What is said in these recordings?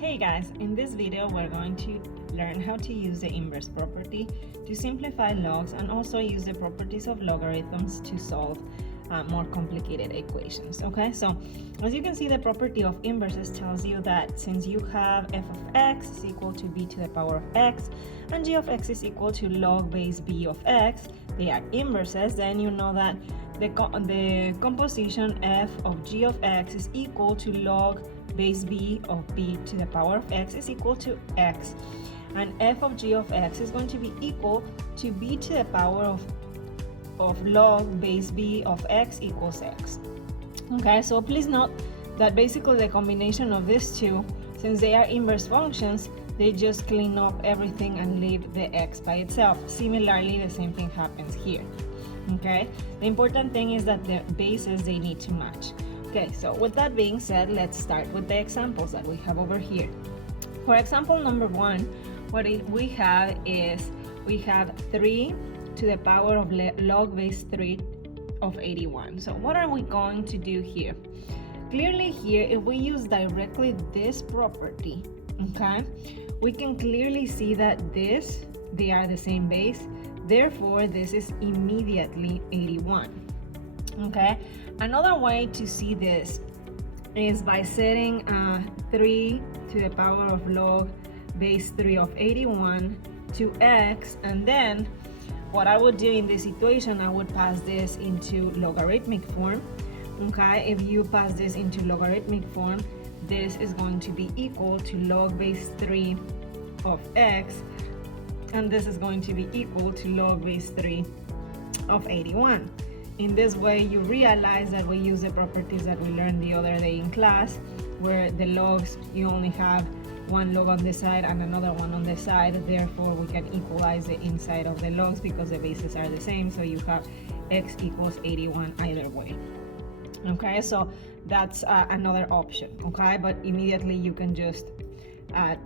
Hey guys, in this video we're going to learn how to use the inverse property to simplify logs and also use the properties of logarithms to solve more complicated equations. Okay, so as you can see, the property of inverses tells you that since you have f of x is equal to b to the power of x and g of x is equal to log base b of x, they are inverses, then you know that the composition f of g of x is equal to log base b of b to the power of x is equal to x, and f of g of x is going to be equal to b to the power of log base b of x equals x. Okay, so please note that basically the combination of these two, since they are inverse functions, they just clean up everything and leave the x by itself. Similarly, the same thing happens here. Okay, the important thing is that the bases, they need to match. Okay, so with that being said, let's start with the examples that we have over here. For example number 1, what we have is we have 3 to the power of log base 3 of 81. So what are we going to do here? Clearly here, if we use directly this property, okay, we can clearly see that they are the same base. Therefore, this is immediately 81. Okay, another way to see this is by setting 3 to the power of log base 3 of 81 to x, and then what I would do in this equation, I would pass this into logarithmic form. Okay, if you pass this into logarithmic form, this is going to be equal to log base 3 of x, and this is going to be equal to log base 3 of 81. In this way, you realize that we use the properties that we learned the other day in class, where the logs, you only have one log on the side and another one on the side. Therefore, we can equalize the inside of the logs because the bases are the same. So you have x equals 81 either way. Okay, so that's another option. Okay, but immediately you can just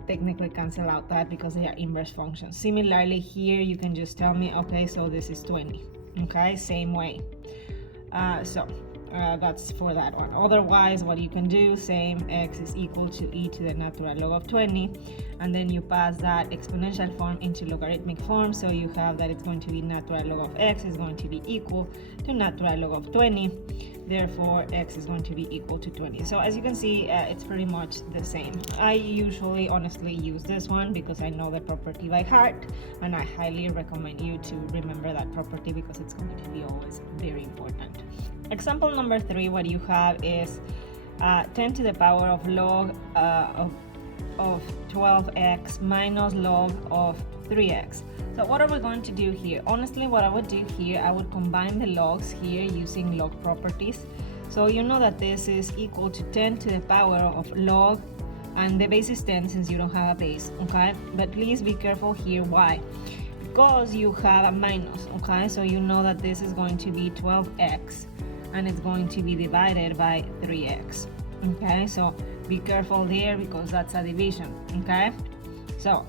technically cancel out that because they are inverse functions. Similarly here, you can just tell me, okay, so this is 20. Okay, same way. That's for that one. Otherwise, what you can do, same, x is equal to e to the natural log of 20, and then you pass that exponential form into logarithmic form. So you have that it's going to be natural log of x is going to be equal to natural log of 20. Therefore, x is going to be equal to 20. So as you can see, it's pretty much the same. I usually honestly use this one because I know the property by heart, and I highly recommend you to remember that property because it's going to be always very important. Example number 3, what you have is 10 to the power of log of 12x minus log of 3x. So what are we going to do here? Honestly, what I would do here, I would combine the logs here using log properties. So you know that this is equal to 10 to the power of log, and the base is 10 since you don't have a base, okay? But please be careful here. Why? Because you have a minus, okay? So you know that this is going to be 12x, and it's going to be divided by 3x, okay? So be careful there because that's a division, okay? So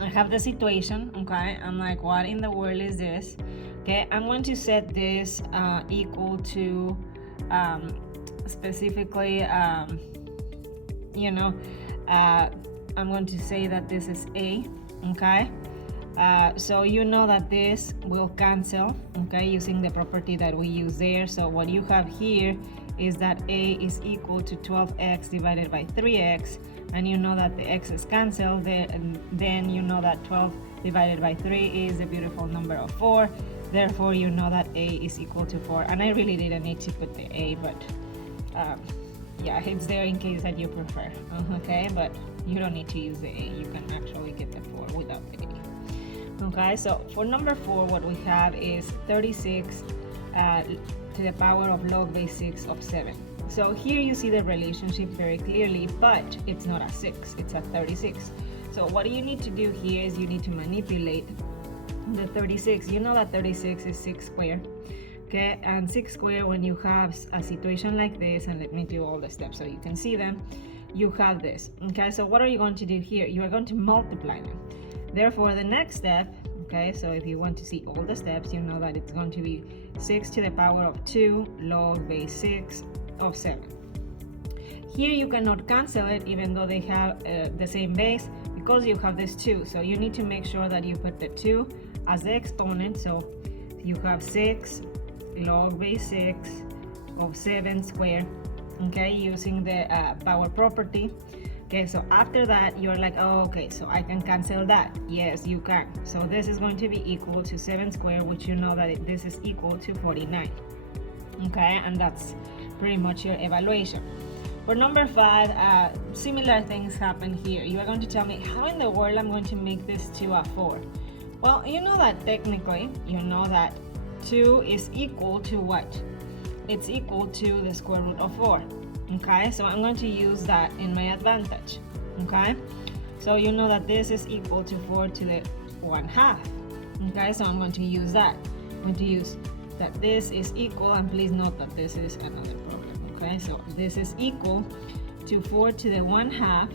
I have the situation, okay? I'm like, what in the world is this? Okay, I'm going to set this equal to specifically, I'm going to say that this is a, okay? So you know that this will cancel, okay, using the property that we use there. So what you have here is that a is equal to 12x divided by 3x, and you know that the x's cancel there, and then you know that 12 divided by 3 is a beautiful number of 4. Therefore, you know that a is equal to 4, and I really didn't need to put the a, but yeah, it's there in case that you prefer. Okay, but you don't need to use the a. You can actually get the 4 without the a. Okay, so for number 4, what we have is 36 to the power of log base 6 of 7. So here you see the relationship very clearly, but it's not a 6, it's a 36. So what you need to do here is you need to manipulate the 36. You know that 36 is 6 squared. Okay, and 6 squared, when you have a situation like this, and let me do all the steps so you can see them, you have this. Okay, so what are you going to do here? You are going to multiply them. Therefore, the next step, okay, so if you want to see all the steps, you know that it's going to be 6 to the power of 2 log base 6 of 7. Here you cannot cancel it even though they have the same base, because you have this 2. So you need to make sure that you put the 2 as the exponent. So you have 6 log base 6 of 7 squared, okay, using the power property. Okay, so after that you're like, oh, okay, so I can cancel that. Yes, you can. So this is going to be equal to 7 squared, which you know that this is equal to 49. Okay, and that's pretty much your evaluation. For number 5, similar things happen here. You are going to tell me how in the world I'm going to make this 2 a 4. Well, you know that technically, you know that 2 is equal to what? It's equal to the square root of 4. Okay, so I'm going to use that in my advantage. Okay, so you know that this is equal to 4 to the 1/2. Okay, so I'm going to use that. I'm going to use that this is equal, and please note that this is another problem. Okay, so this is equal to 4 to the 1/2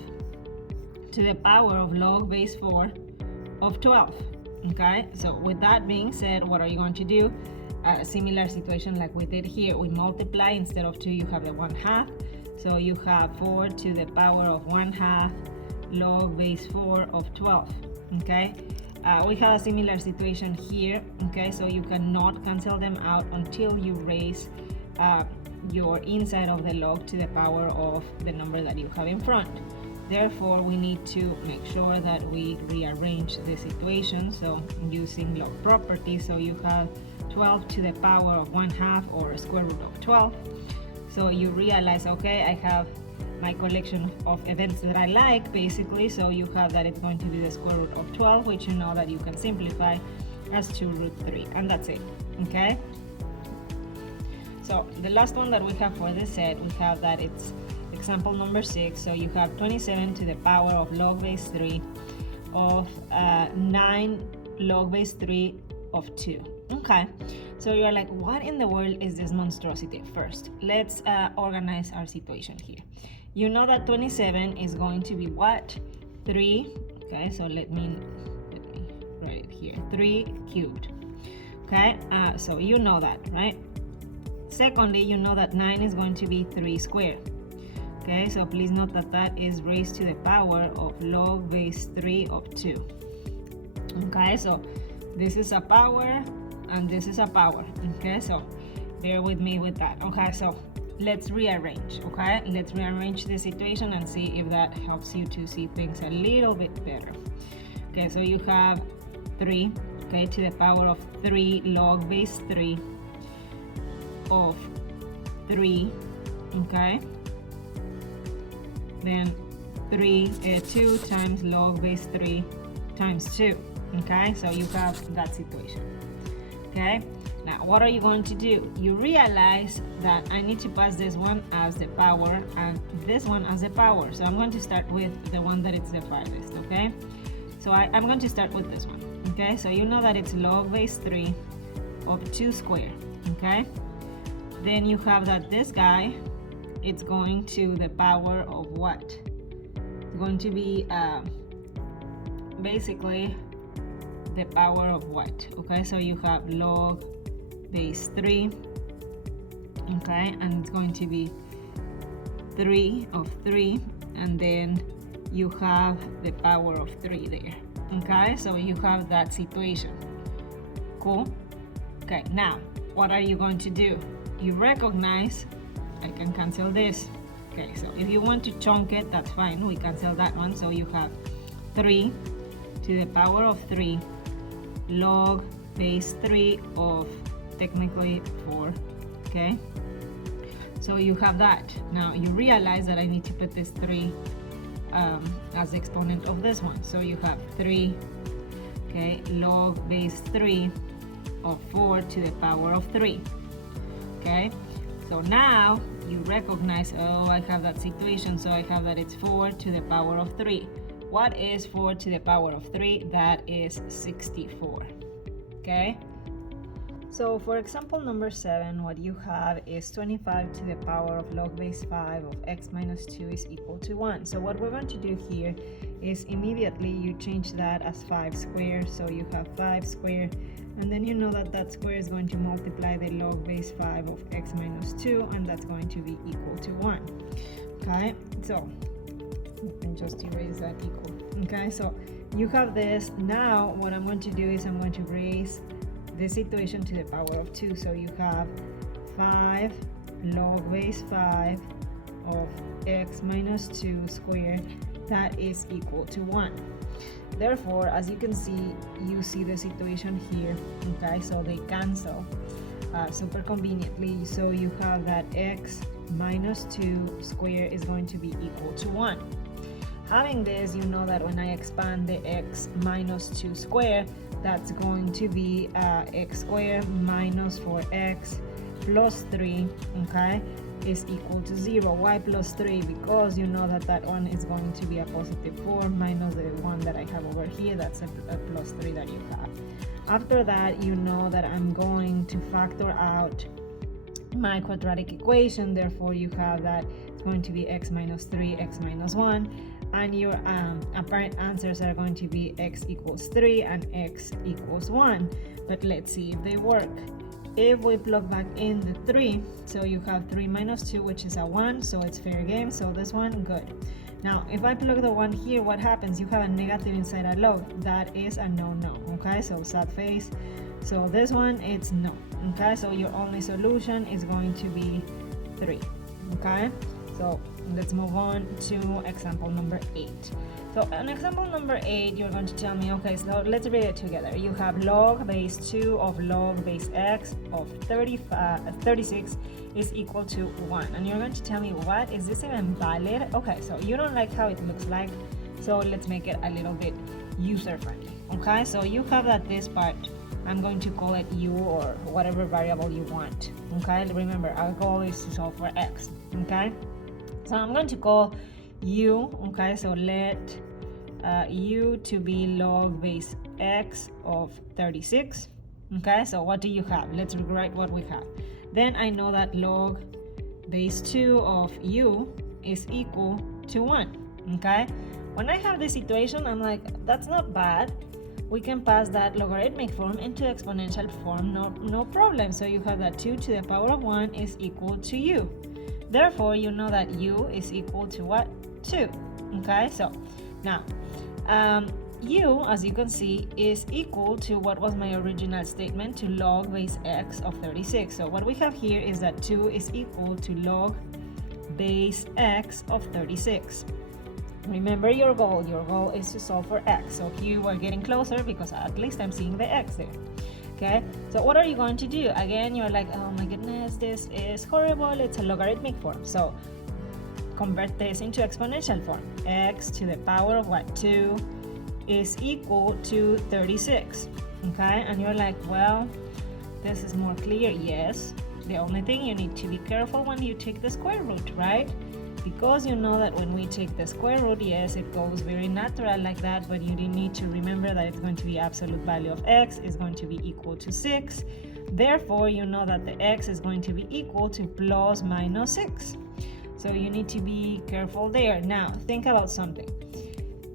to the power of log base 4 of 12. Okay, so with that being said, what are you going to do? A similar situation like we did here. We multiply. Instead of 2, you have the 1/2. So you have 4 to the power of 1/2 log base 4 of 12. Okay, we have a similar situation here. Okay, so you cannot cancel them out until you raise your inside of the log to the power of the number that you have in front. Therefore, we need to make sure that we rearrange this equation. So using log property, so you have 12 to the power of 1/2 or square root of 12. So you realize, okay, I have my collection of events that I like, basically. So you have that it's going to be the square root of 12, which you know that you can simplify as 2 root 3, and that's it. Okay, so the last one that we have for this set, we have that it's example number 6. So you have 27 to the power of log base 3 of 9 log base 3 of 2. Okay, so you're like, what in the world is this monstrosity? First, let's organize our situation here. You know that 27 is going to be what? 3. Okay, so let me write it here. 3 cubed. Okay, so you know that, right? Secondly, you know that 9 is going to be 3 squared. Okay, so please note that that is raised to the power of log base 3 of 2. Okay, so this is a power and this is a power. Okay, so bear with me with that. Okay, so let's rearrange. Okay, let's rearrange the situation and see if that helps you to see things a little bit better. Okay, so you have 3, okay, to the power of 3 log base 3 of 3. Okay, then 2 times log base 3 times 2. Okay, so you have that situation. Okay, now what are you going to do? You realize that I need to pass this one as the power and this one as the power. So I'm going to start with the one that is the farthest. Okay, so I'm going to start with this one. Okay, so you know that it's log base 3 of 2 squared. Okay, then you have that this guy, it's going to the power of what? It's going to be basically the power of what? Okay, so you have log base 3, okay, and it's going to be 3 of 3, and then you have the power of 3 there. Okay, so you have that situation. Cool. Okay, now what are you going to do? You recognize I can cancel this. Okay, so if you want to chunk it, that's fine, we cancel that one. So you have 3 to the power of 3 log base 3 of technically 4. Okay, so you have that. Now you realize that I need to put this 3 as the exponent of this one. So you have 3, okay, log base 3 of 4 to the power of 3. Okay, so now you recognize, oh, I have that situation, so I have that it's 4 to the power of 3. What is 4 to the power of 3? That is 64. Okay, so for example number 7, what you have is 25 to the power of log base 5 of x minus 2 is equal to 1. So what we're going to do here is immediately you change that as 5 squared. So you have 5 squared, and then you know that that square is going to multiply the log base 5 of x minus 2, and that's going to be equal to 1. Okay, so let me just erase that equal. Okay, so you have this. Now what I'm going to do is I'm going to raise this equation to the power of 2. So you have 5 log base 5 of x minus 2 squared, that is equal to 1. Therefore, as you can see, you see the situation here. Okay, so they cancel super conveniently. So you have that x minus 2 squared is going to be equal to 1. Having this, you know that when I expand the x minus 2 squared, that's going to be x squared minus 4x plus 3, okay, is equal to 0. Why plus 3? Because you know that that one is going to be a positive 4 minus the one that I have over here, that's a plus 3 that you have. After that, you know that I'm going to factor out my quadratic equation. Therefore, you have that it's going to be x minus 3, x minus 1, and your apparent answers are going to be x equals 3 and x equals 1. But let's see if they work. If we plug back in the 3, so you have 3 minus 2, which is a 1, so it's fair game. So this one, good. Now, if I plug the 1 here, what happens? You have a negative inside a log. That is a no. Okay, so sad face. So this one, it's no. Okay, so your only solution is going to be 3. Okay, so let's move on to example number 8. So in example number 8, you're going to tell me, okay, so let's read it together. You have log base 2 of log base x of 36 is equal to 1. And you're going to tell me, what? Is this even valid? Okay, so you don't like how it looks like, so let's make it a little bit user-friendly. Okay, so you have that this part, I'm going to call it u or whatever variable you want. Okay, remember, our goal is to solve for x. Okay, so I'm going to call u. Okay, so let u to be log base x of 36. Okay, so what do you have? Let's rewrite what we have. Then I know that log base 2 of u is equal to 1. Okay, when I have this situation, I'm like, that's not bad. We can pass that logarithmic form into exponential form, no problem. So you have that 2 to the power of 1 is equal to u. Therefore, you know that u is equal to what? 2. Okay, so now u, as you can see, is equal to what was my original statement, to log base x of 36. So what we have here is that 2 is equal to log base x of 36. Remember your goal. Your goal is to solve for x. So here we're getting closer because at least I'm seeing the x there. Okay, so what are you going to do? Again, you're like, oh my goodness, this is horrible. It's a logarithmic form. So convert this into exponential form. X to the power of what? 2 is equal to 36. Okay, and you're like, well, this is more clear. Yes, the only thing you need to be careful when you take the square root, right? Because you know that when we take the square root, yes, it goes very natural like that, but you need to remember that it's going to be absolute value of x is going to be equal to 6. Therefore, you know that the x is going to be equal to plus minus 6. So you need to be careful there. Now, think about something.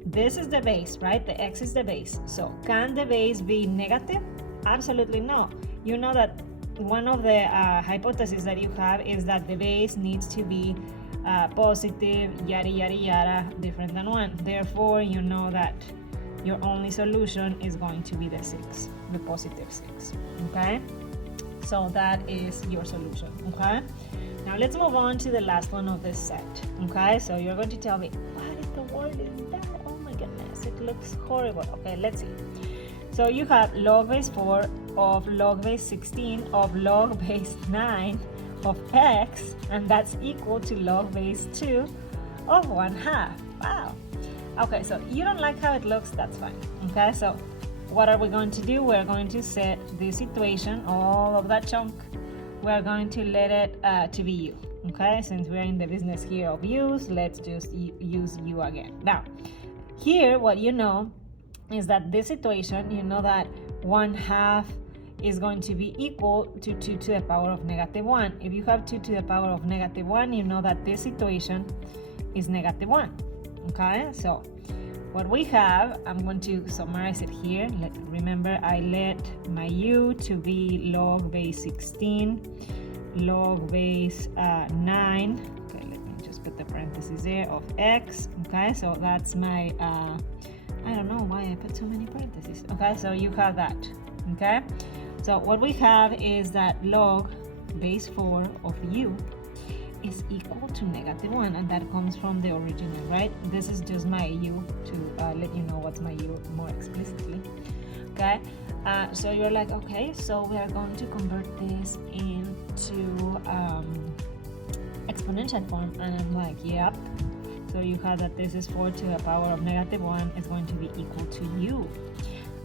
This is the base, right? The x is the base. So can the base be negative? Absolutely no. You know that one of the hypotheses that you have is that the base needs to be positive, yada yada yada, different than 1. Therefore, you know that your only solution is going to be the 6, the positive 6. Okay, so that is your solution. Okay, now let's move on to the last one of this set. Okay, so you're going to tell me, what is the word in that? Oh my goodness, it looks horrible. Okay, let's see. So you have log base 4 of log base 16 of log base 9 of x, and that's equal to log base 2 of 1/2. Wow. Okay, so you don't like how it looks, that's fine. Okay, so what are we going to do? We're going to set this equation, all of that chunk, we're going to let it to be u. Okay, since we're in the business here of u's, let's just use u again. Now, here what you know is that this equation, you know that 1/2 is going to be equal to 2 to the power of negative 1. If you have 2 to the power of negative 1, you know that this equation is negative 1. Okay, so what we have, I'm going to summarize it here. Remember, I let my u to be log base 16, log base 9. Okay, let me just put the parentheses there, of x. Okay, so that's my I don't know why I put so many parentheses. Okay, so you have that. Okay, so what we have is that log base 4 of u is equal to -1, and that comes from the original, right? This is just my u to let you know what's my u more explicitly. Okay, so you're like, okay, so we are going to convert this into exponential form, and I'm like, yep. So you have that this is 4 to the power of -1 is going to be equal to u.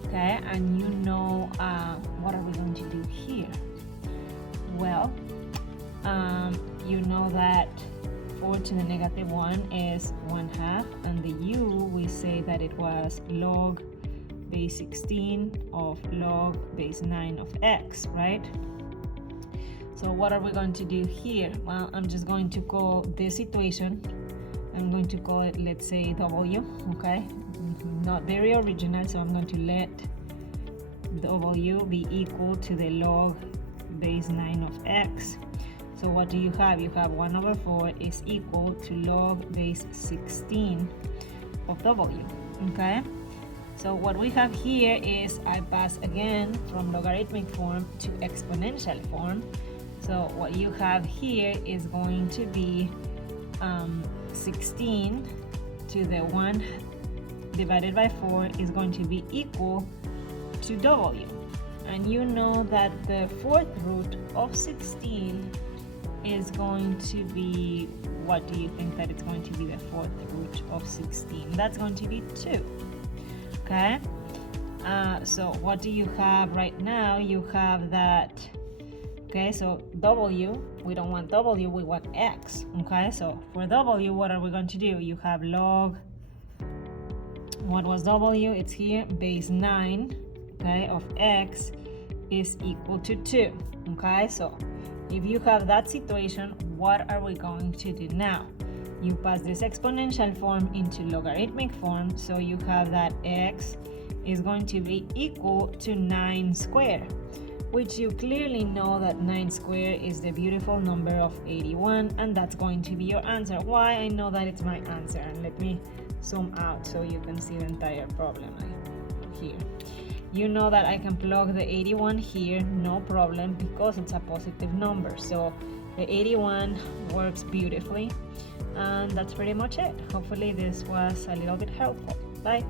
Okay, and you know what are we going to do here? Well, you know that 4 to the -1 is 1/2, and the u, we say that it was log base 16 of log base 9 of x, right? So what are we going to do here? Well, I'm just going to call this equation, I'm going to call it, let's say, w, okay? Not very original, so I'm going to let w be equal to the log base 9 of x. So what do you have? You have 1/4 is equal to log base 16 of w, okay? So what we have here is I pass again from logarithmic form to exponential form. So what you have here is going to be 16 to the 1 divided by 4 is going to be equal to w. And you know that the fourth root of 16 is going to be, what do you think that it's going to be the fourth root of 16? That's going to be 2. Okay, so what do you have right now? You have that, okay, so w, we don't want w, we want x. Okay, so for w, what are we going to do? You have log, what was w? It's here, base 9, okay, of x is equal to 2. Okay, so if you have that situation, what are we going to do now? You pass this exponential form into logarithmic form, so you have that x is going to be equal to 9 squared, which you clearly know that 9 squared is the beautiful number of 81, and that's going to be your answer. Why I know that it's my answer, and let me zoom out so you can see the entire problem here. You know that I can plug the 81 here, no problem, because it's a positive number. So the 81 works beautifully. And that's pretty much it. Hopefully this was a little bit helpful. Bye.